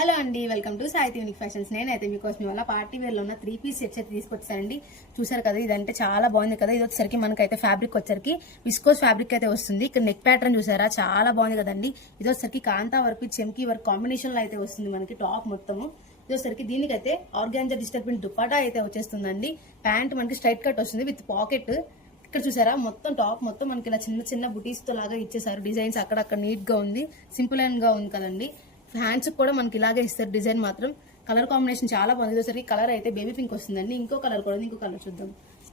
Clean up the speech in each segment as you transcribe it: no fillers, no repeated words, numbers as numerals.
Hello అండి, welcome to Sai unique fashions. నేనైతే మీకోసం ఇవాళ పార్టీ వేర్ లో ఉన్న 3 పీస్ సెట్స్ అయితే తీసుకొచ్చారండి. చూసారు కదా, ఇదంటే చాలా బాగుంది కదా. ఇది వచ్చేసరికి మనకైతే ఫ్యాబ్రిక్ వచ్చరికి విస్కోస్ ఫ్యాబ్రిక్ అయితే వస్తుంది. ఇక్కడ నెక్ ప్యాటర్న్ చూసారా, చాలా బాగుంది కదండి. ఇది వచ్చేసరికి కాంతా వర్క్ చెమ్కీ వర్క్ కాంబినేషన్ లో అయితే వస్తుంది మనకి టాప్ మొత్తము. ఇది వచ్చేసరికి దీనికైతే ఆర్గాంజా డిజిటల్ ప్రింట్ దుపట్టా అయితే వచ్చేస్తుందండి. ప్యాంట్ మనకి స్ట్రైట్ కట్ వస్తుంది విత్ పాకెట్. ఇక్కడ చూసారా, మొత్తం టాప్ మొత్తం మనకి ఇలా చిన్న చిన్న బుటీస్ తో లాగా ఇచ్చేసారు. డిజైన్స్ అక్కడక్కడ నీట్ గా ఉంది, సింపుల్ అండ్ గా ఉంది కదండి. హ్యాండ్స్ కూడా మనకి ఇలాగే ఇస్తారు. డిజైన్ మాత్రం కలర్ కాంబినేషన్ చాలా బాగుంది. వచ్చేసరికి కలర్ అయితే బేబీ పింక్ వస్తుందండి. ఇంకో కలర్ కూడా ఉంది, ఇంకో కలర్ చూద్దాం.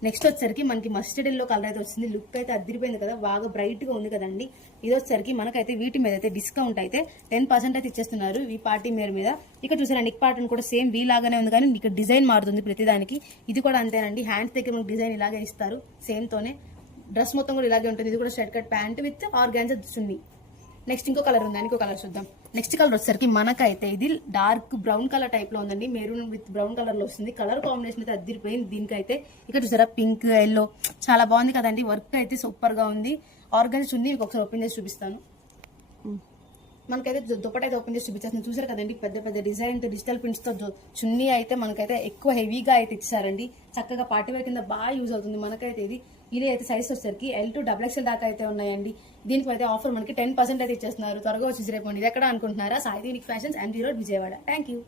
నెక్స్ట్ వచ్చేసరికి మనకి మస్టర్డ్ ఎల్లో కలర్ అయితే వస్తుంది. లుక్ అయితే అదిరిపోయింది కదా, బాగా బ్రైట్ గా ఉంది కదండి. ఇది వచ్చేసరికి మనకైతే వీటి మీద అయితే డిస్కౌంట్ అయితే 10% అయితే ఇచ్చేస్తున్నారు ఈ పార్టీ వేర్ మీద. ఇక్కడ చూసారా, నెక్ పార్టన్ కూడా సేమ్ వీ లాగానే ఉంది, కానీ ఇక్కడ డిజైన్ మారుతుంది ప్రతిదానికి. ఇది కూడా అంతేనండి, హ్యాండ్స్ దగ్గర మనకి డిజైన్ ఇలాగే ఇస్తారు సేమ్ తోనే. డ్రెస్ మొత్తం కూడా ఇలాగే ఉంటుంది. ఇది కూడా straight cut pant with organza chunni. Next ఇంకో కలర్ ఉందండి, ఇంకో కలర్ చూద్దాం. నెక్స్ట్ కలర్ వచ్చేసరికి మనకైతే ఇది డార్క్ బ్రౌన్ కలర్ టైప్ లో ఉందండి. మెరూన్ విత్ బ్రౌన్ కలర్ లో వస్తుంది. కలర్ కాంబినేషన్ అయితే అదిరిపోయింది దీనికైతే. ఇక్కడ చూసారా, పింక్ ఎల్లో చాలా బాగుంది కదండి. వర్క్ అయితే సూపర్ గా ఉంది. ఆర్గానిక్ ఉంది, మీకు ఒకసారి ఓపెన్ చేసి చూపిస్తాను. మనకైతే దుపట్టా అయితే ఓపెన్ చేసి చూపించేస్తుంది. చూసారు కదండి, పెద్ద పెద్ద డిజైన్ డిజిటల్ ప్రింట్స్ తో చున్నీ అయితే మనకైతే ఎక్కువ హెవీగా అయితే ఇచ్చారండి. చక్కగా పార్టీ వేర్ కింద బాగా యూజ్ అవుతుంది మనకైతే. ఇది అయితే సైజ్ వచ్చేసరికి L to XXL దాకా అయితే ఉన్నాయండి. దీనికి అయితే ఆఫర్ మనకి 10% అయితే ఇచ్చేస్తున్నారు. త్వరగా వచ్చి రేపు ఇది ఎక్కడ అనుకుంటున్నారా? Sai unique fashions, MG road, Vijayawada. Thank you.